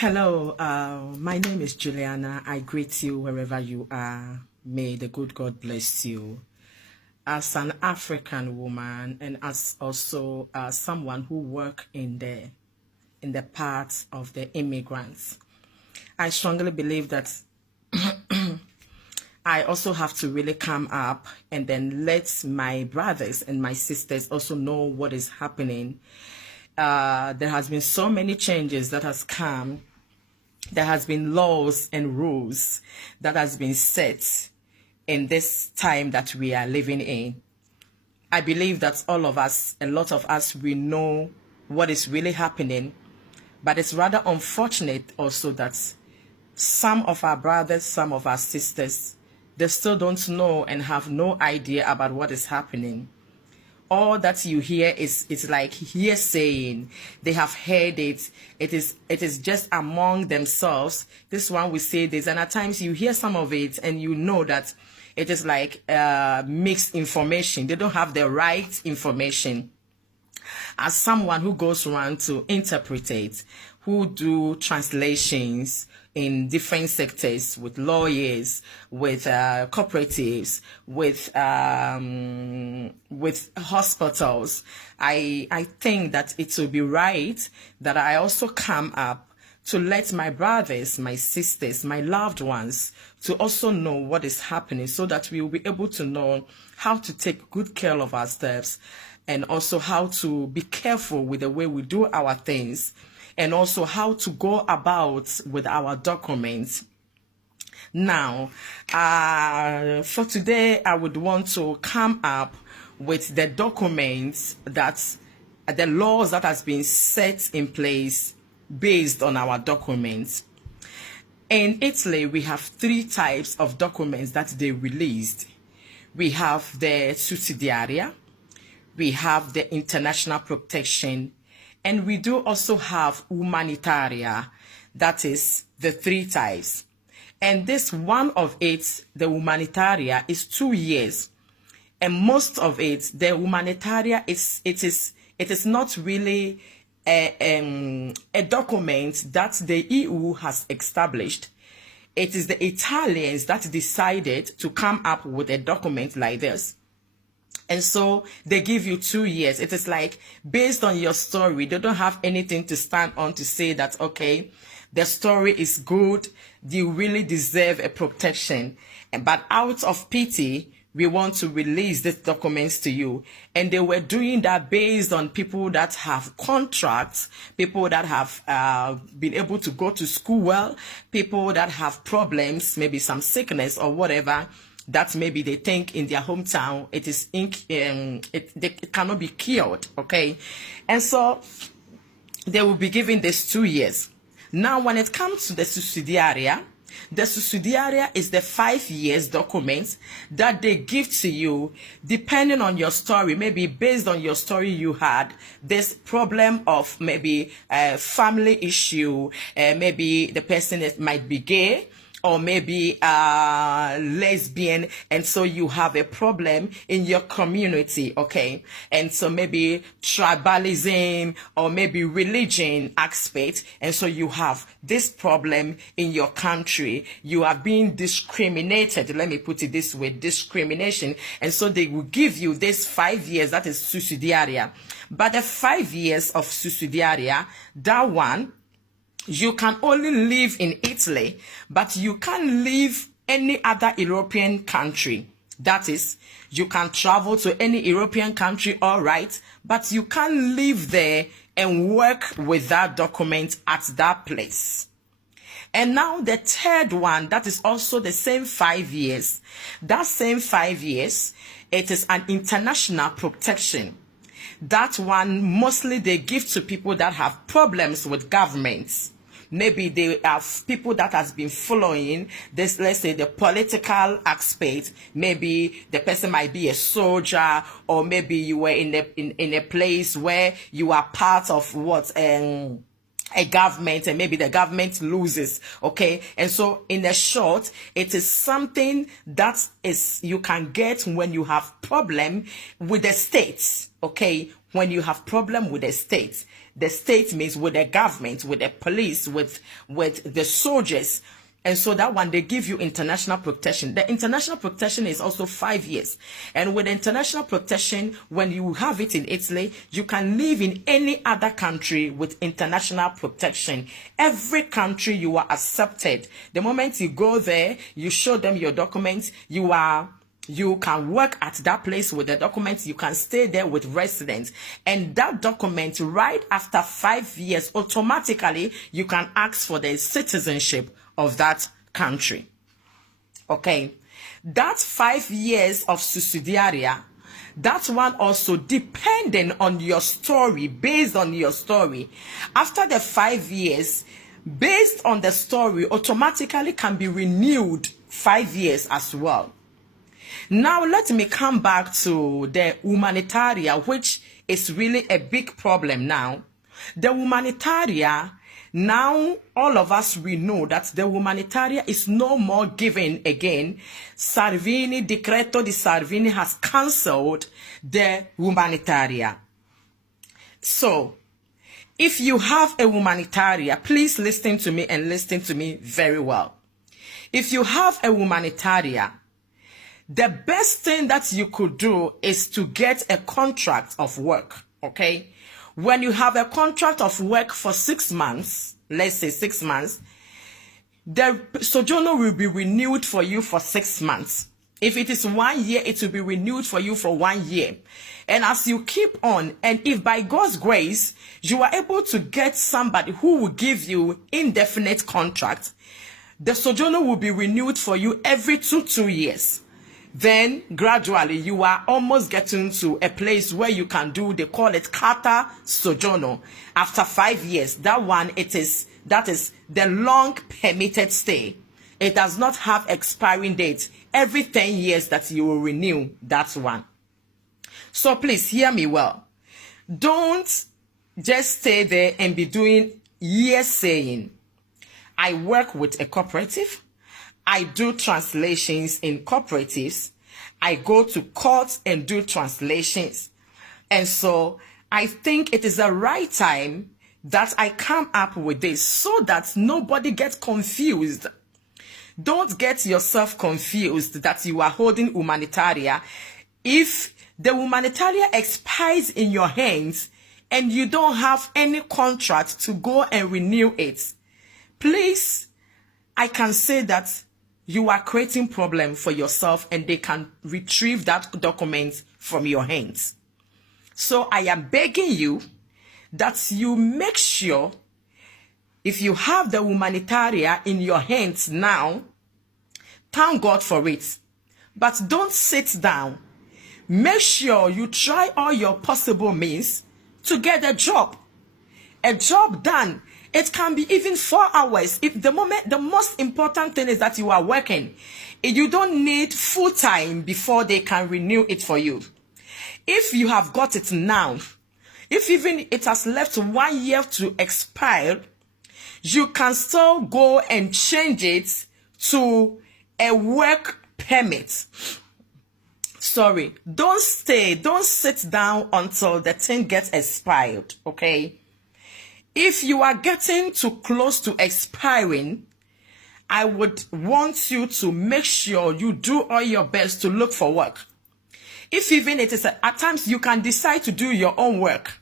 Hello, my name is Juliana. I greet you wherever you are. May the good God bless you. As an African woman and as also someone who work in the parts of the immigrants, I strongly believe that I also have to really come up and then let my brothers and my sisters also know what is happening. There has been so many changes that has come. There has been laws and rules that has been set in this time that we are living in. I believe that all of us, a lot of us, we know what is really happening, but it's rather unfortunate also that some of our brothers, some of our sisters, they still don't know and have no idea about what is happening. All that you hear is it's like hearsay. They have heard it. It is just among themselves. This one we say this, and at times you hear some of it and you know that it is like mixed information. They don't have the right information. As someone who goes around to interpret it, who do translations in different sectors with lawyers, with cooperatives, with hospitals, I think that it will be right that I also come up to let my brothers, my sisters, my loved ones to also know what is happening so that we will be able to know how to take good care of ourselves and also how to be careful with the way we do our things and also how to go about with our documents. Now, for today, I would want to come up with the documents that the laws that has been set in place based on our documents. In Italy, we have 3 types of documents that they released. We have the sussidiaria, we have the international protection, and we do also have humanitaria. That is the 3 types. And this one of it, the humanitaria, is 2 years. And most of it, the humanitaria, it is not really a document that the EU has established. It is the Italians that decided to come up with a document like this. And so they give you 2 years. It is like based on your story, they don't have anything to stand on to say that, okay, the story is good, you really deserve a protection. But out of pity, we want to release these documents to you. And they were doing that based on people that have contracts, people that have been able to go to school well, people that have problems, maybe some sickness or whatever, that maybe they think in their hometown it cannot be cured, okay? And so they will be given this 2 years. Now, when it comes to the sussidiaria is the 5 years document that they give to you depending on your story. Maybe based on your story, you had this problem of maybe a family issue, maybe the person that might be gay, or maybe lesbian, and so you have a problem in your community, okay? And so maybe tribalism or maybe religion aspect, and so you have this problem in your country. You are being discriminated, let me put it this way, discrimination, and so they will give you this 5 years, that is sussidiaria. But the 5 years of sussidiaria, that one, you can only live in Italy, but you can't live any other European country. That is, you can travel to any European country, all right, but you can't live there and work with that document at that place. And now the third one, that is also the same 5 years. That same 5 years, it is an international protection. That one, mostly they give to people that have problems with governments. Maybe they have people that has been following this, let's say the political aspect. Maybe the person might be a soldier, or maybe you were in a place where you are part of a government, and maybe the government loses, okay? And so in a short, it is something that is you can get when you have problem with the states, okay? when you have problem with the state means with the government, with the police, with the soldiers. And so that one, they give you international protection. The international protection is also 5 years. And with international protection, when you have it in Italy, you can live in any other country with international protection. Every country you are accepted. The moment you go there, you show them your documents, you can work at that place with the documents, you can stay there with residence. And that document, right after 5 years, automatically, you can ask for the citizenship of that country. Okay, that 5 years of sussidiaria, that one also depending on your story, based on your story. After the 5 years, based on the story, automatically can be renewed 5 years as well. Now let me come back to the humanitaria, which is really a big problem now. The humanitaria, now, all of us, we know that the humanitaria is no more given again. Salvini, Decreto di Salvini has cancelled the humanitaria. So, if you have a humanitaria, please listen to me and listen to me very well. If you have a humanitaria, the best thing that you could do is to get a contract of work, okay? When you have a contract of work for 6 months, let's say 6 months, the sojourner will be renewed for you for 6 months. If it is 1 year, it will be renewed for you for 1 year. And as you keep on, and if by God's grace, you are able to get somebody who will give you indefinite contract, the sojourner will be renewed for you every 2 years. Then gradually you are almost getting to a place where you can do, they call it Carta Sojourno. After 5 years, that is the long permitted stay. It does not have expiring dates. Every 10 years that you will renew that one. So please hear me well. Don't just stay there and be doing years saying, I work with a cooperative. I do translations in cooperatives. I go to courts and do translations. And so I think it is the right time that I come up with this so that nobody gets confused. Don't get yourself confused that you are holding humanitaria. If the humanitaria expires in your hands and you don't have any contract to go and renew it, please, I can say that you are creating problem for yourself and they can retrieve that document from your hands. So I am begging you that you make sure if you have the humanitaria in your hands now, thank God for it. But don't sit down. Make sure you try all your possible means to get a job. A job done. It can be even 4 hours. If the most important thing is that you are working, you don't need full time before they can renew it for you. If you have got it now, if even it has left 1 year to expire, you can still go and change it to a work permit. Sorry, don't sit down until the thing gets expired, okay? If you are getting too close to expiring, I would want you to make sure you do all your best to look for work. If even it is at times you can decide to do your own work.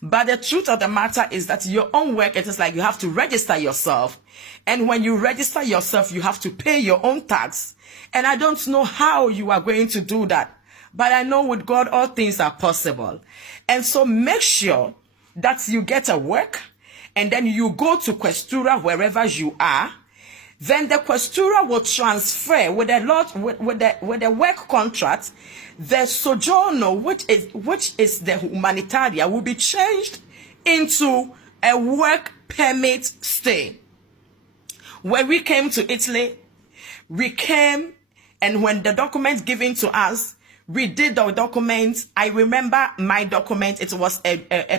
But the truth of the matter is that your own work, it is like you have to register yourself. And when you register yourself, you have to pay your own tax. And I don't know how you are going to do that. But I know with God, all things are possible. And so make sure that you get a work, and then you go to Questura wherever you are. Then the Questura will transfer with the work contract. The sojourno, which is the humanitaria, will be changed into a work permit stay. When we came to Italy, we came, and when the documents given to us, we did the document. I remember my document. It was a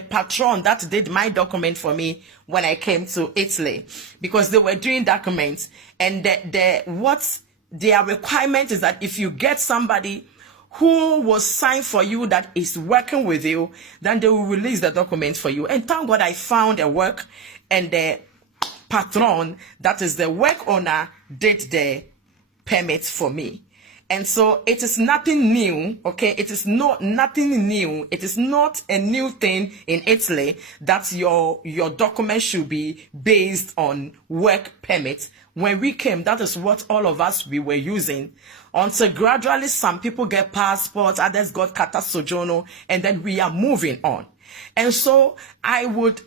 patron that did my document for me when I came to Italy, because they were doing documents. And what their requirement is that if you get somebody who will sign for you that is working with you, then they will release the document for you. And thank God I found a work, and the patron, that is the work owner, did the permit for me. And so it is nothing new, okay? It is nothing new. It is not a new thing in Italy that your document should be based on work permit. When we came, that is what all of us we were using. Until gradually some people get passports, others got carta soggiorno, and then we are moving on. And so I would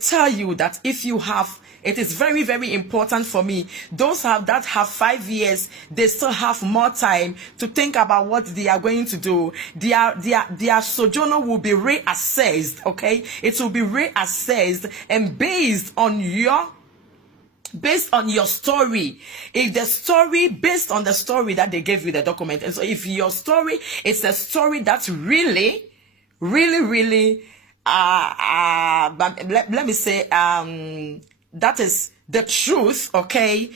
tell you that if you have, it is very, very important for me. Those that have 5 years, they still have more time to think about what they are going to do. Their sojourner will be reassessed, okay? It will be reassessed, and based on your story. If the story, based on the story that they gave you the document, and so if your story is a story that's really, let me say, that is the truth, okay?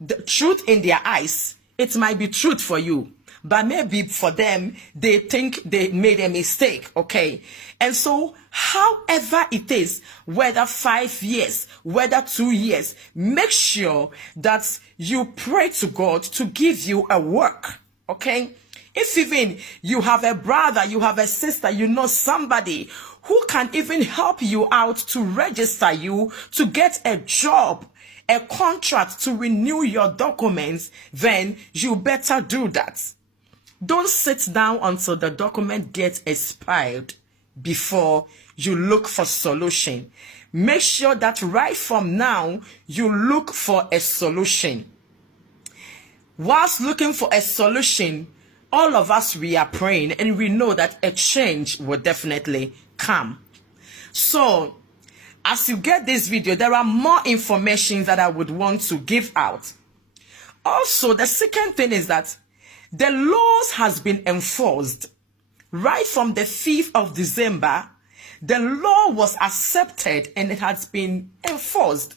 The truth in their eyes. It might be truth for you, but maybe for them, they think they made a mistake, okay? And so, however it is, whether 5 years, whether 2 years, make sure that you pray to God to give you a work, okay? If even you have a brother, you have a sister, you know somebody who can even help you out to register you, to get a job, a contract, to renew your documents, then you better do that. Don't sit down until the document gets expired before you look for solution. Make sure that right from now, you look for a solution. Whilst looking for a solution, all of us, we are praying, and we know that a change will definitely come. So, as you get this video, there are more information that I would want to give out. Also, the second thing is that the laws has been enforced. Right from the 5th of December, the law was accepted and it has been enforced.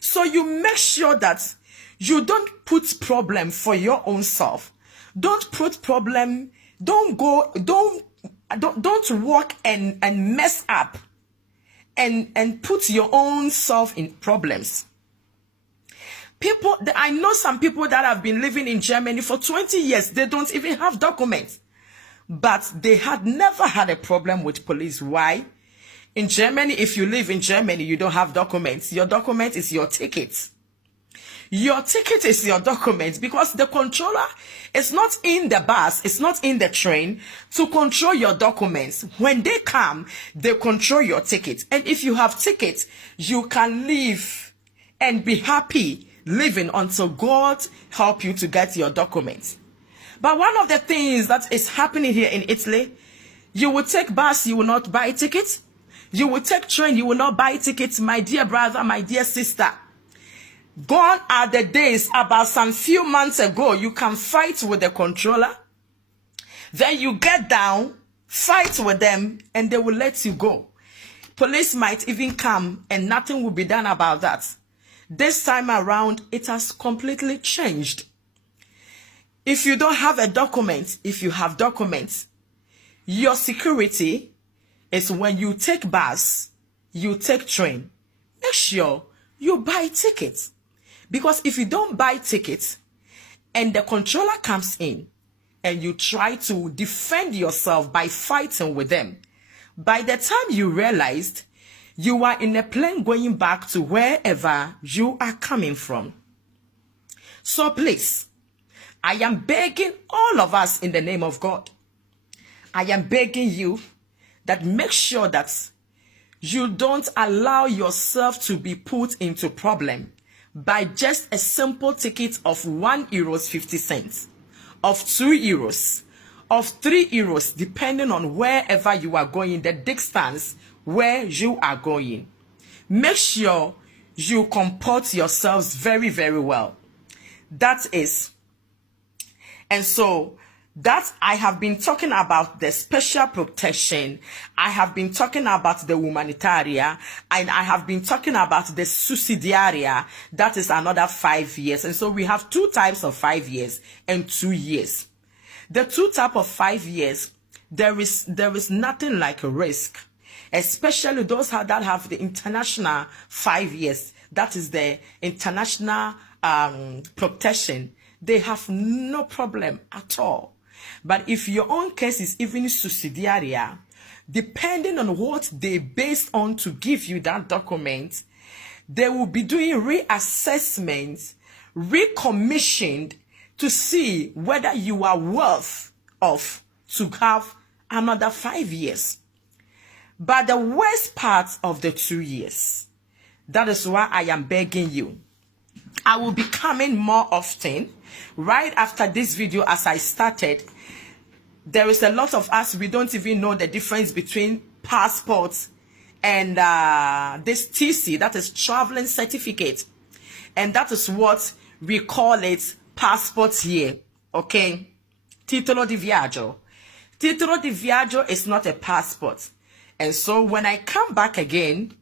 So you make sure that you don't put problem for your own self. Don't put problem, don't walk and mess up and put your own self in problems. People, I know some people that have been living in Germany for 20 years, they don't even have documents. But they had never had a problem with police. Why? In Germany, if you live in Germany, you don't have documents. Your document is your ticket. Your ticket is your document, because the controller is not in the bus, it's not in the train to control your documents. When they come, they control your ticket. And if you have tickets, you can live and be happy living until God help you to get your documents. But one of the things that is happening here in Italy, you will take bus, you will not buy tickets. You will take train, you will not buy tickets. My dear brother, my dear sister, gone are the days. About some few months ago, you can fight with the controller. Then you get down, fight with them, and they will let you go. Police might even come and nothing will be done about that. This time around, it has completely changed. If you don't have a document, if you have documents, your security is when you take bus, you take train. Make sure you buy tickets. Because if you don't buy tickets and the controller comes in and you try to defend yourself by fighting with them, by the time you realized, you are in a plane going back to wherever you are coming from. So please, I am begging all of us in the name of God. I am begging you that make sure that you don't allow yourself to be put into problem by just a simple ticket of €1.50, of €2, of €3, depending on wherever you are going, the distance where you are going. Make sure you comport yourselves very, very well. That is. And so that I have been talking about the special protection. I have been talking about the humanitaria, and I have been talking about the sussidiaria. That is another 5 years. And so we have 2 types of 5 years and 2 years. The two type of 5 years, there is nothing like a risk, especially those that have the international 5 years. That is the international protection. They have no problem at all. But if your own case is even subsidiary, depending on what they based on to give you that document, they will be doing reassessment, recommissioned to see whether you are worth of to have another 5 years. But the worst part of the 2 years, that is why I am begging you. I will be coming more often. Right after this video, as I started, there is a lot of us, we don't even know the difference between passports and this TC, that is traveling certificate. And that is what we call it, passports here, okay? Titolo di viaggio. Titolo di viaggio is not a passport. And so when I come back again,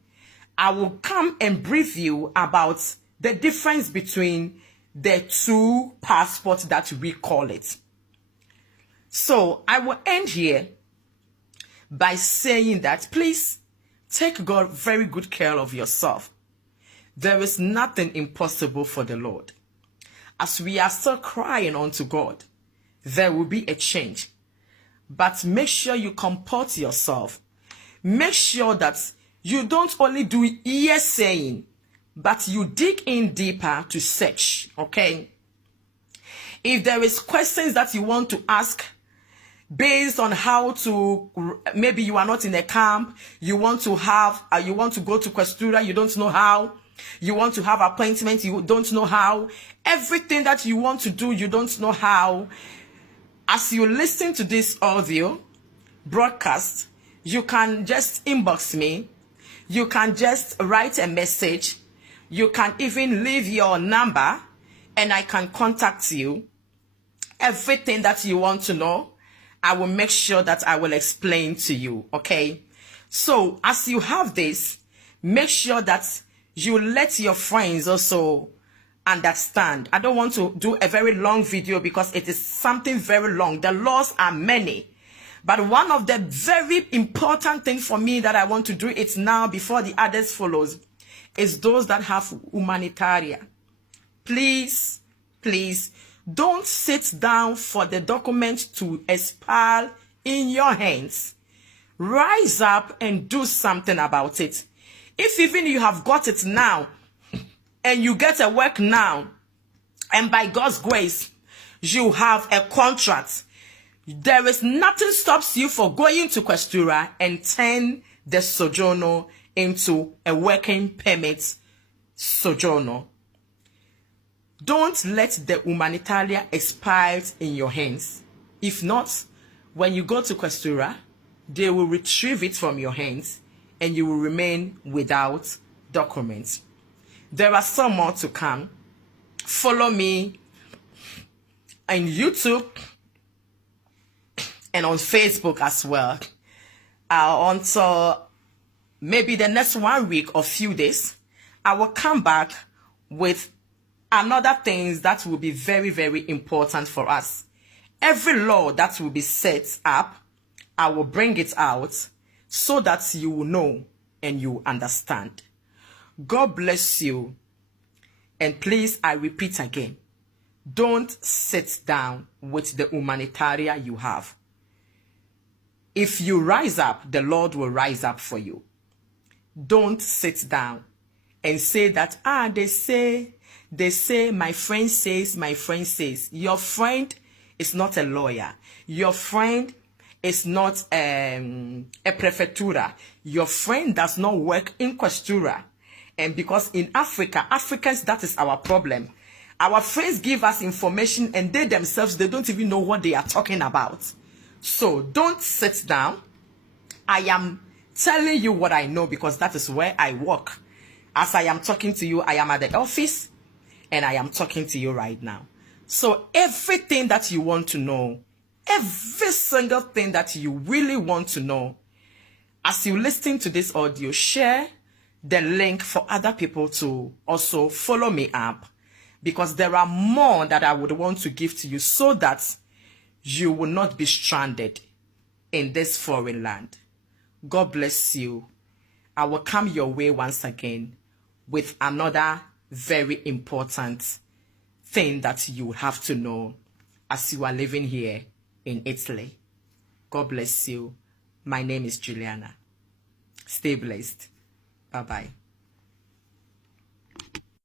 I will come and brief you about the difference between the two passports that we call it. So I will end here by saying that please take very good care of yourself. There is nothing impossible for the Lord. As we are still crying unto God, there will be a change. But make sure you comport yourself. Make sure that you don't only do ear saying, but you dig in deeper to search, okay? If there is questions that you want to ask based on how to, maybe you are not in a camp, you want to go to Questura, you don't know how, you want to have appointment, you don't know how, everything that you want to do, you don't know how. As you listen to this audio broadcast, you can just inbox me, you can just write a message, you can even leave your number and I can contact you. Everything that you want to know, I will make sure that I will explain to you, okay? So as you have this, make sure that you let your friends also understand. I don't want to do a very long video because it is something very long. The laws are many. But one of the very important things for me that I want to do it now before the others follows is those that have humanitarian. Please, please, don't sit down for the document to expire in your hands. Rise up and do something about it. If even you have got it now, and you get a work now, and by God's grace, you have a contract, there is nothing stops you for going to Questura and turn the sojourner into a working permit sojourner. Don't let the humanitarian expire in your hands. If not, when you go to Questura, they will retrieve it from your hands and you will remain without documents. There are some more to come. Follow me on YouTube and on Facebook as well. Until maybe the next 1 week or few days, I will come back with another things that will be very, very important for us. Every law that will be set up, I will bring it out so that you will know and you understand. God bless you. And please, I repeat again, don't sit down with the humanitarian you have. If you rise up, the Lord will rise up for you. Don't sit down and say that, they say, my friend says, my friend says. Your friend is not a lawyer. Your friend is not a prefectura. Your friend does not work in Questura. And because in Africa, Africans, that is our problem. Our friends give us information and they themselves, they don't even know what they are talking about. So don't sit down. I am telling you what I know because that is where I work. As I am talking to you, I am at the office and I am talking to you right now. So everything that you want to know, every single thing that you really want to know, as you listen to this audio, share the link for other people to also follow me up, because there are more that I would want to give to you so that you will not be stranded in this foreign land. God bless you. I will come your way once again with another very important thing that you have to know as you are living here in Italy. God bless you. My name is Juliana. Stay blessed. Bye-bye.